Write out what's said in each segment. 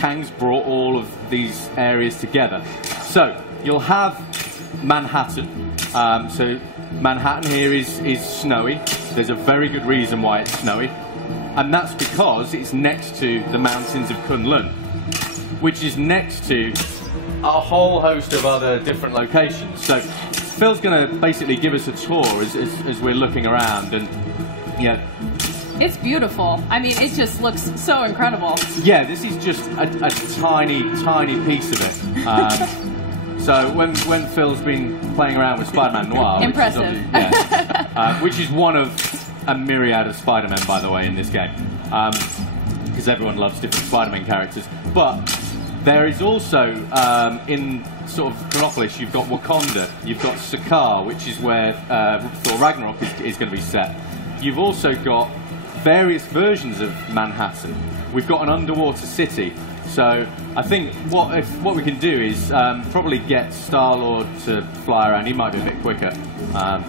Kang's brought all of these areas together. So you'll have Manhattan. So Manhattan here is snowy. There's a very good reason why it's snowy. And that's because it's next to the mountains of Kunlun, which is next to a whole host of other different locations. So Phil's going to basically give us a tour as we're looking around, and yeah. It's beautiful. I mean, it just looks so incredible. Yeah, this is just a tiny, tiny piece of it. So when Phil's been playing around with Spider-Man Noir, impressive, which is one of a myriad of Spider-Men, by the way, in this game, because everyone loves different Spider-Man characters. But there is also, in sort of Chronopolis, you've got Wakanda, you've got Sakaar, which is where Thor Ragnarok is going to be set. You've also got various versions of Manhattan. We've got an underwater city. So I think what we can do is probably get Star-Lord to fly around. He might be a bit quicker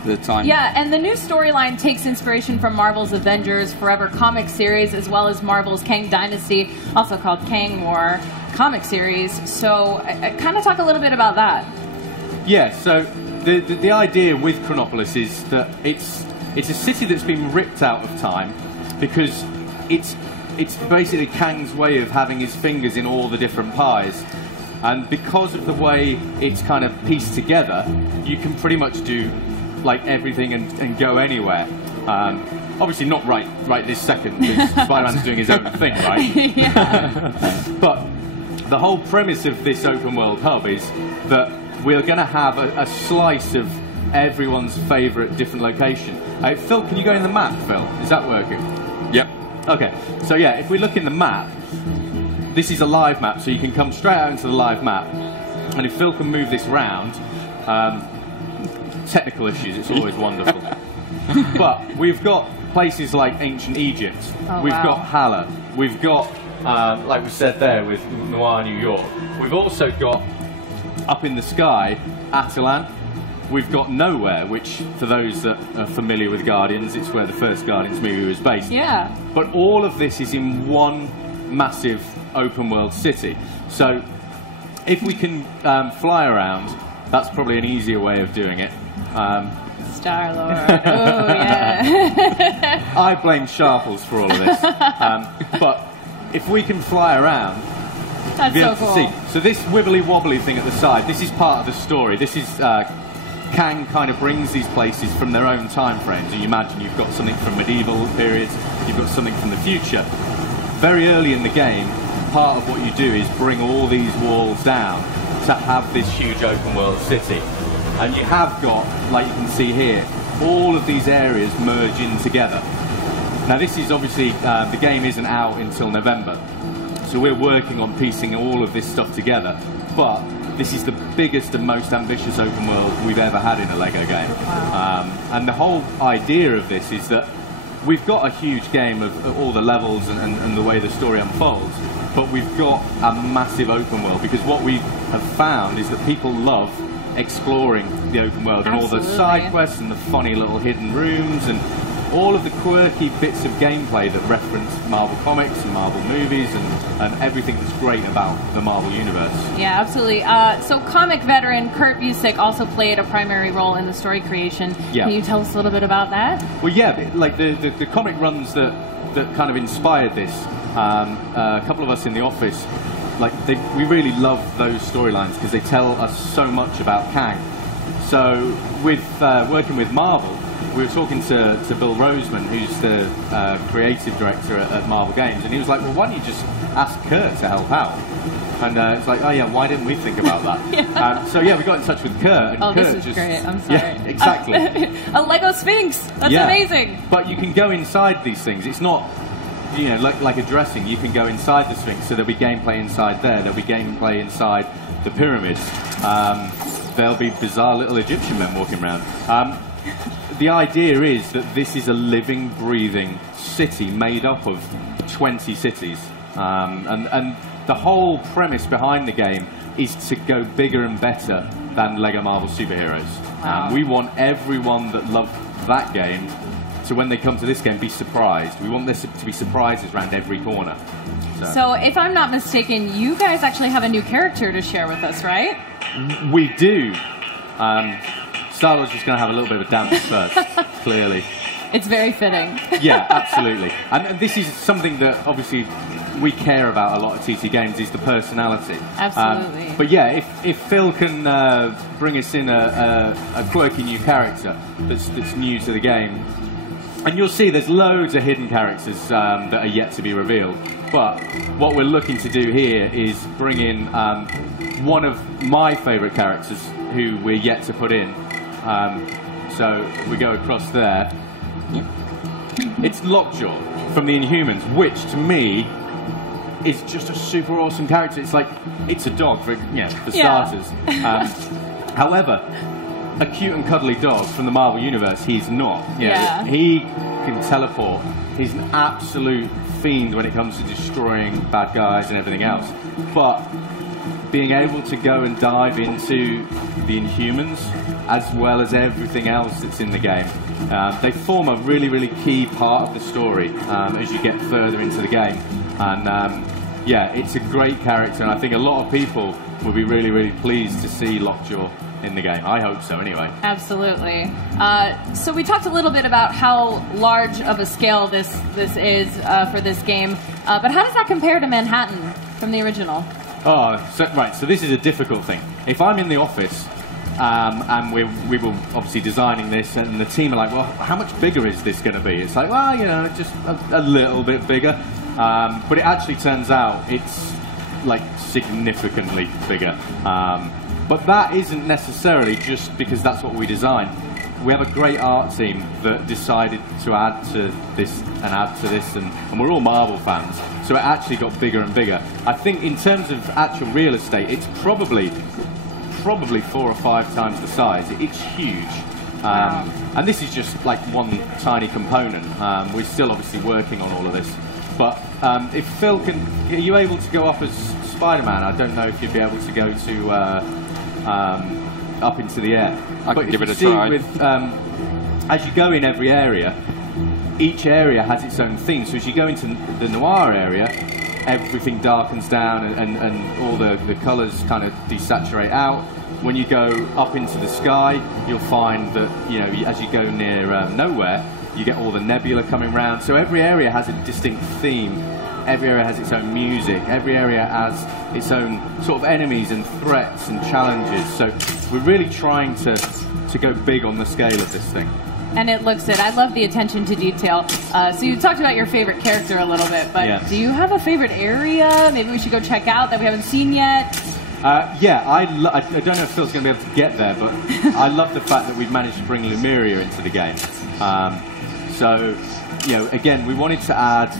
the time. Yeah, and the new storyline takes inspiration from Marvel's Avengers Forever comic series, as well as Marvel's Kang Dynasty, also called Kang War comic series. So kind of talk a little bit about that. Yeah, so the idea with Chronopolis is that it's a city that's been ripped out of time because it's basically Kang's way of having his fingers in all the different pies. And because of the way it's kind of pieced together, you can pretty much do like everything and go anywhere. Obviously not right this second, because Spider-Man's doing his own thing, right? Yeah. But the whole premise of this open world hub is that we're going to have a slice of everyone's favourite different location. Phil, can you go in the map, Phil? Is that working? Yep. Okay, so yeah, if we look in the map, this is a live map, so you can come straight out into the live map. And if Phil can move this round, technical issues, it's always wonderful. But we've got places like ancient Egypt, we've got Hala, we've got, like we said there, with Noir New York. We've also got, up in the sky, Attilan. We've got Nowhere, which, for those that are familiar with Guardians, it's where the first Guardians movie was based. Yeah. But all of this is in one massive open-world city. So if we can fly around, that's probably an easier way of doing it. Star-Lord. Oh, yeah. I blame Sharples for all of this. But if we can fly around, that's so cool. See. So this wibbly-wobbly thing at the side, this is part of the story. This is... Kang kind of brings these places from their own time frames. You imagine you've got something from medieval periods, you've got something from the future. Very early in the game, part of what you do is bring all these walls down to have this huge open world city. And you have got, like you can see here, all of these areas merge in together. Now this is obviously, the game isn't out until November, so we're working on piecing all of this stuff together. But this is the biggest and most ambitious open world we've ever had in a LEGO game. Wow. And the whole idea of this is that we've got a huge game of all the levels and the way the story unfolds, but we've got a massive open world, because what we have found is that people love exploring the open world. Absolutely. And all the side quests and the funny little hidden rooms and all of the quirky bits of gameplay that reference Marvel comics and Marvel movies and everything that's great about the Marvel universe. Yeah, absolutely. So comic veteran Kurt Busiek also played a primary role in the story creation. Yeah. Can you tell us a little bit about that? Well, yeah, like the comic runs that kind of inspired this, a couple of us in the office, like we really love those storylines because they tell us so much about Kang. So with working with Marvel, we were talking to Bill Roseman, who's the creative director at Marvel Games, and he was like, well, why don't you just ask Kurt to help out? And it's like, oh yeah, why didn't we think about that? Yeah. So yeah, we got in touch with Kurt. And Kurt this is great. I'm sorry. Yeah, exactly. A Lego Sphinx. That's amazing. But you can go inside these things. It's not, you know, like a dressing. You can go inside the Sphinx, so there'll be gameplay inside there. There'll be gameplay inside the pyramids. There'll be bizarre little Egyptian men walking around. The idea is that this is a living, breathing city made up of 20 cities. And the whole premise behind the game is to go bigger and better than LEGO Marvel Superheroes. Wow. We want everyone that loved that game So when they come to this game, be surprised. We want this to be surprises around every corner. So if I'm not mistaken, you guys actually have a new character to share with us, right? We do. Star-Lord's just going to have a little bit of a dance first, clearly. It's very fitting. Yeah, absolutely. And this is something that obviously we care about a lot at TT Games, is the personality. Absolutely. But yeah, if Phil can bring us in a quirky new character that's new to the game, and you'll see there's loads of hidden characters that are yet to be revealed. But what we're looking to do here is bring in one of my favourite characters who we're yet to put in. So we go across there. It's Lockjaw from the Inhumans, which to me is just a super awesome character. It's like, it's a dog for starters. However, a cute and cuddly dog from the Marvel Universe, he's not. He can teleport. He's an absolute fiend when it comes to destroying bad guys and everything else. But being able to go and dive into the Inhumans, as well as everything else that's in the game, they form a really, really key part of the story as you get further into the game. And yeah, it's a great character, and I think a lot of people will be really, really pleased to see Lockjaw in the game. I hope so, anyway. Absolutely. So we talked a little bit about how large of a scale this is for this game, but how does that compare to Manhattan from the original? So this is a difficult thing. If I'm in the office and we were obviously designing this, and the team are like, well, how much bigger is this going to be? It's like, well, you know, just a little bit bigger. But it actually turns out it's like significantly bigger. But that isn't necessarily just because that's what we designed. We have a great art team that decided to add to this and add to this, and we're all Marvel fans, so it actually got bigger and bigger. I think in terms of actual real estate, it's probably 4 or 5 times the size. It's huge. Wow. And this is just like one tiny component. We're still obviously working on all of this. But if Phil are you able to go up as Spider-Man? I don't know if you'd be able to go to up into the air. I can give it a try. As you go in every area, each area has its own theme. So as you go into the noir area, everything darkens down and all the colours kind of desaturate out. When you go up into the sky, you'll find that, you know, as you go near nowhere, you get all the nebula coming around. So every area has a distinct theme. Every area has its own music. Every area has its own sort of enemies and threats and challenges. So we're really trying to go big on the scale of this thing. And it looks it. I love the attention to detail. So you talked about your favorite character a little bit, but do you have a favorite area maybe we should go check out that we haven't seen yet? Yeah, I don't know if Phil's going to be able to get there, but I love the fact that we've managed to bring Lumeria into the game. So, you know, again, we wanted to add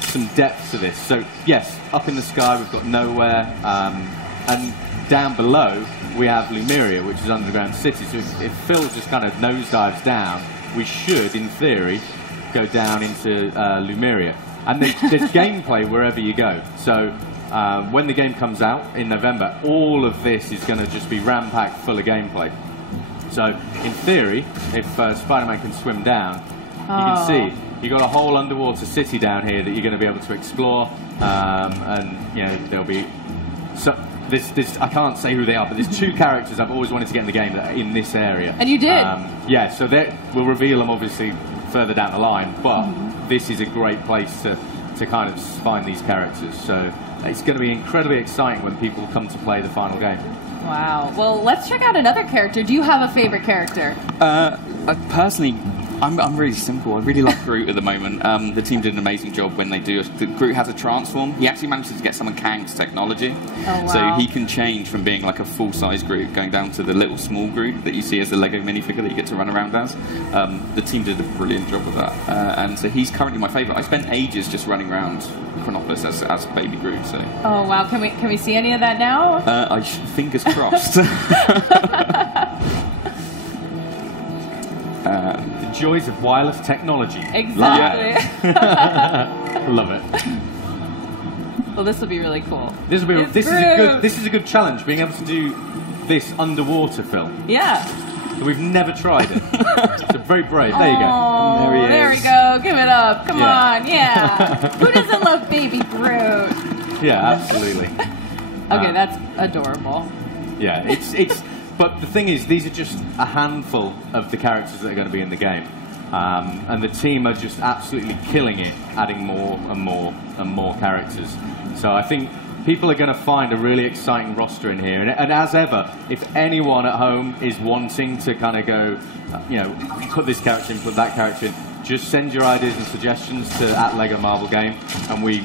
some depth to this. So, yes, up in the sky we've got nowhere, and down below we have Lumeria, which is underground city. So if Phil just kind of nosedives down, we should, in theory, go down into Lumeria. And there's gameplay wherever you go. So when the game comes out in November, all of this is going to just be ram-packed full of gameplay. So in theory, if Spider-Man can swim down, you can see you've got a whole underwater city down here that you're going to be able to explore, and you know there'll be I can't say who they are, but there's 2 characters I've always wanted to get in the game that are in this area. And you did? Yeah, so we'll reveal them obviously further down the line, but this is a great place to kind of find these characters. So it's going to be incredibly exciting when people come to play the final game. Wow. Well, let's check out another character. Do you have a favorite character? Personally, I'm really simple. I really like Groot at the moment. The team did an amazing job when they do. Groot has a transform. He actually manages to get some of Kang's technology. Oh, wow. So he can change from being like a full-size Groot, going down to the little small Groot that you see as the Lego minifigure that you get to run around as. The team did a brilliant job with that. And so he's currently my favourite. I spent ages just running around Chronopolis as baby Groot. So. Oh, wow. Can we see any of that now? Fingers crossed. The joys of wireless technology. Exactly. Love it. Well, this will be really cool. This is a good challenge, being able to do this underwater film. Yeah. We've never tried it. So very brave. There you go. Oh, there we go. Give it up. Come on. Yeah. Who doesn't love Baby Groot? Yeah, absolutely. Okay, that's adorable. Yeah, it's. But the thing is, these are just a handful of the characters that are going to be in the game. And the team are just absolutely killing it, adding more and more and more characters. So I think people are going to find a really exciting roster in here. And as ever, if anyone at home is wanting to kind of go, you know, put this character in, put that character in, just send your ideas and suggestions to @LEGO Marvel Game, and we